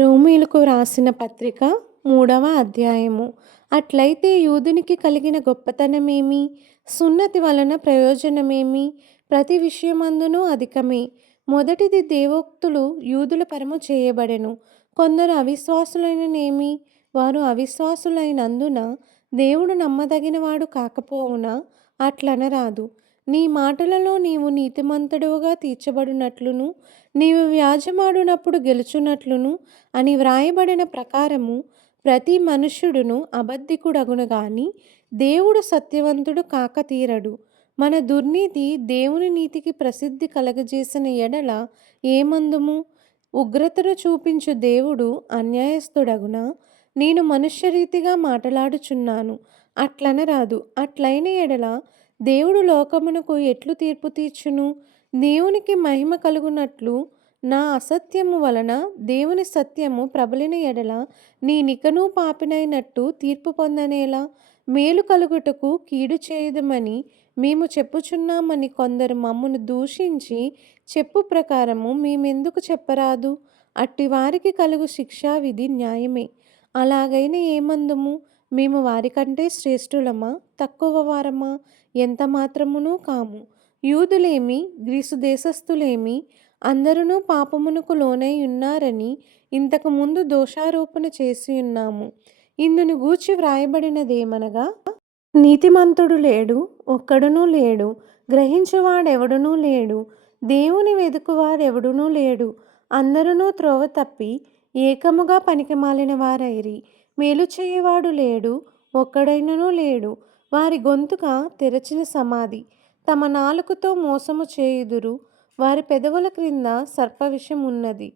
రోమీయులకు వ్రాసిన పత్రిక 3వ అధ్యాయము. అట్లయితే యూదునికి కలిగిన గొప్పతనమేమి? సున్నతి వలన ప్రయోజనమేమి? ప్రతి విషయమందును అధికమే. మొదటిది దేవోక్తులు యూదుల పరము చేయబడెను. కొందరు అవిశ్వాసులైననేమి? వారు అవిశ్వాసులైనందున దేవుడు నమ్మదగినవాడు కాకపోవునా? అట్లనరాదు. నీ మాటలలో నీవు నీతిమంతుడవుగా తీర్చబడినట్లును, నీవు వ్యాజ్యమాడునప్పుడు గెలుచున్నట్లును అని వ్రాయబడిన ప్రకారము ప్రతి మనుష్యుడును అబద్ధికుడగును గాని దేవుడు సత్యవంతుడు కాక తీరడు. మన దుర్నీతి దేవుని నీతికి ప్రసిద్ధి కలగజేసిన ఎడల ఏమందుము? ఉగ్రతను చూపించు దేవుడు అన్యాయస్థుడగునా? నేను మనుష్యరీతిగా మాటలాడుచున్నాను. అట్లనరాదు. అట్లైన ఎడల దేవుడు లోకమునకు ఎట్లు తీర్పు తీర్చును? దేవునికి మహిమ కలుగునట్లు నా అసత్యము వలన దేవుని సత్యము ప్రబలిన ఎడల నేనికను పాపినైనట్టు తీర్పు పొందనేలా? మేలు కలుగుటకు కీడు చేయుదమని మేము చెప్పుచున్నామని కొందరు మమ్మను దూషించి చెప్పు ప్రకారము మేమెందుకు చెప్పరాదు? అట్టి వారికి కలుగు శిక్షా విధి న్యాయమే. అలాగైన ఏమందుము? మేము వారికంటే శ్రేష్ఠులమా, తక్కువ వారమా? ఎంత మాత్రమునూ కాము. యూదులేమి, గ్రీసు దేశస్థులేమి, అందరూ పాపమునకు లోనై ఉన్నారని ఇంతకు ముందు దోషారోపణ చేసి ఉన్నాము. ఇందును గూర్చి వ్రాయబడినదేమనగా, నీతిమంతుడు లేడు, ఒక్కడునూ లేడు, గ్రహించువాడెవడునూ లేడు, దేవుని వెదుకువాడెవడునూ లేడు, అందరూ త్రోవ తప్పి ఏకముగా పనికిమాలిన వారైరి, మేలు చేయవాడు లేడు, ఒక్కడైనను లేడు. వారి గొంతుక తెరచిన సమాధి, తమ నాలుకతో మోసము చేయుదురు, వారి పెదవుల క్రింద సర్పవిషం ఉన్నది,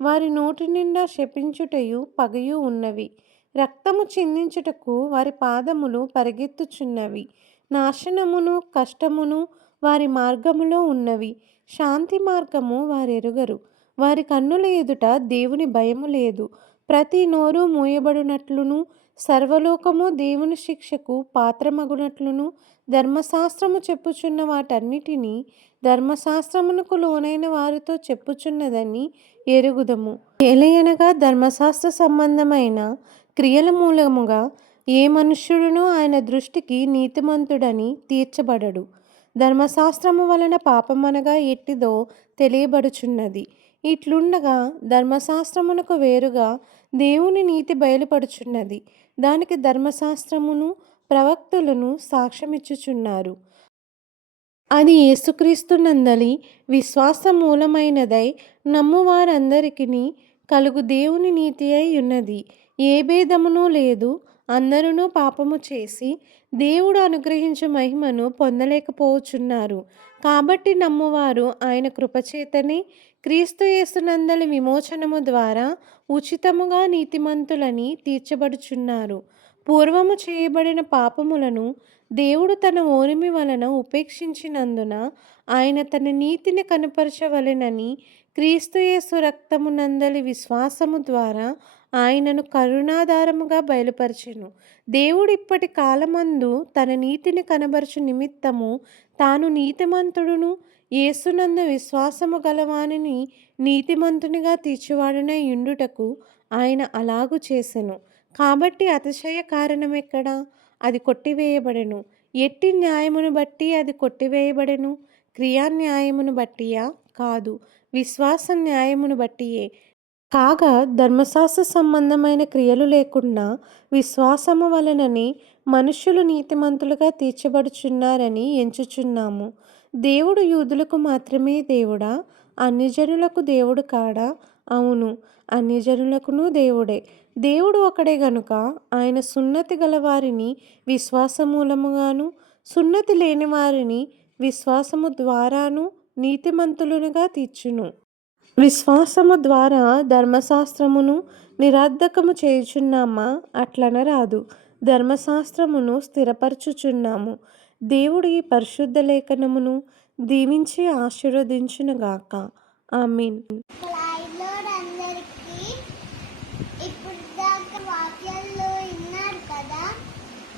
వారి నోటి నిండా శపించుటయు పగయు ఉన్నవి, రక్తము చిందించుటకు వారి పాదములు పరిగెత్తుచున్నవి, నాశనమును కష్టమును వారి మార్గములో ఉన్నవి, శాంతి మార్గము వారెరుగరు, వారి కన్నుల ఎదుట దేవుని భయము లేదు. ప్రతి నోరు మూయబడినట్లును సర్వలోకము దేవుని శిక్షకు పాత్రమగునట్లును ధర్మశాస్త్రము చెప్పుచున్న వాటన్నిటినీ ధర్మశాస్త్రమునకు లోనైన వారితో చెప్పుచున్నదని ఎరుగుదము. ఏలయనగా ధర్మశాస్త్ర సంబంధమైన క్రియల మూలముగా ఏ మనుష్యుడునూ ఆయన దృష్టికి నీతిమంతుడని తీర్చబడడు. ధర్మశాస్త్రము వలన పాపమనగా ఎట్టిదో తెలియబడుచున్నది. ఇట్లుండగా ధర్మశాస్త్రమునకు వేరుగా దేవుని నీతి బయలుపడుచున్నది. దానికి ధర్మశాస్త్రమును ప్రవక్తలను సాక్ష్యమిచ్చుచున్నారు. అది యేసుక్రీస్తునందలి విశ్వాస మూలమైనదై నమ్మువారందరికిని కలుగు దేవుని నీతి అయి ఉన్నది. ఏ భేదమునూ లేదు. అందరూ పాపము చేసి దేవుడు అనుగ్రహించు మహిమను పొందలేకపోవచున్నారు. కాబట్టి నమ్మువారు ఆయన కృపచేతనే క్రీస్తు యేసునందలి విమోచనము ద్వారా ఉచితముగా నీతిమంతులని తీర్చబడుచున్నారు. పూర్వము చేయబడిన పాపములను దేవుడు తన ఓరిమి వలన ఉపేక్షించినందున ఆయన తన నీతిని కనుపరచవలెనని క్రీస్తు యేసు రక్తమునందలి విశ్వాసము ద్వారా ఆయనను కరుణాధారముగా బయలుపరచెను. దేవుడు ఇప్పటి కాలమందు తన నీతిని కనబరచు నిమిత్తము తాను నీతిమంతుడును యేసునందు విశ్వాసము గలవానిని నీతిమంతునిగా తీర్చువాడనై యుండుటకు ఆయన అలాగు చేసెను. కాబట్టి అతిశయ కారణమెక్కడా? అది కొట్టివేయబడెను. ఎట్టి న్యాయమును బట్టి అది కొట్టివేయబడెను? క్రియా న్యాయమును బట్టియా? కాదు, విశ్వాస న్యాయమును బట్టియే. కాగా ధర్మశాస్త్ర సంబంధమైన క్రియలు లేకుండా విశ్వాసము వలననే మనుష్యులు నీతిమంతులుగా తీర్చబడుచున్నారని ఎంచుచున్నాము. దేవుడు యూదులకు మాత్రమే దేవుడా? అన్యజనులకు దేవుడు కాడా? అవును, అన్యజనులకును దేవుడే. దేవుడు ఒకడే గనుక ఆయన సున్నతి గలవారిని విశ్వాసమూలముగాను సున్నతి లేని వారిని విశ్వాసము ద్వారాను నీతిమంతులుగా తీర్చును. విశ్వాసము ద్వారా ధర్మశాస్త్రమును నిరర్ధకము చేయుచున్నామా? అట్లనరాదు. ధర్మశాస్త్రమును స్థిరపరచుచున్నాము. దేవుడు ఈ పరిశుద్ధ లేఖనమును దీవించి ఆశీర్వదించునుగాక. ఆమేన్.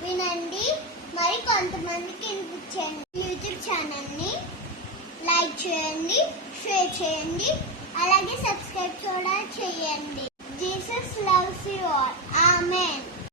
వినండి, మరి కొంతమందికి వినిపించండి. యూట్యూబ్ ఛానల్ని లైక్ చేయండి, షేర్ చేయండి, అలాగే సబ్స్క్రైబ్ చేయడానికి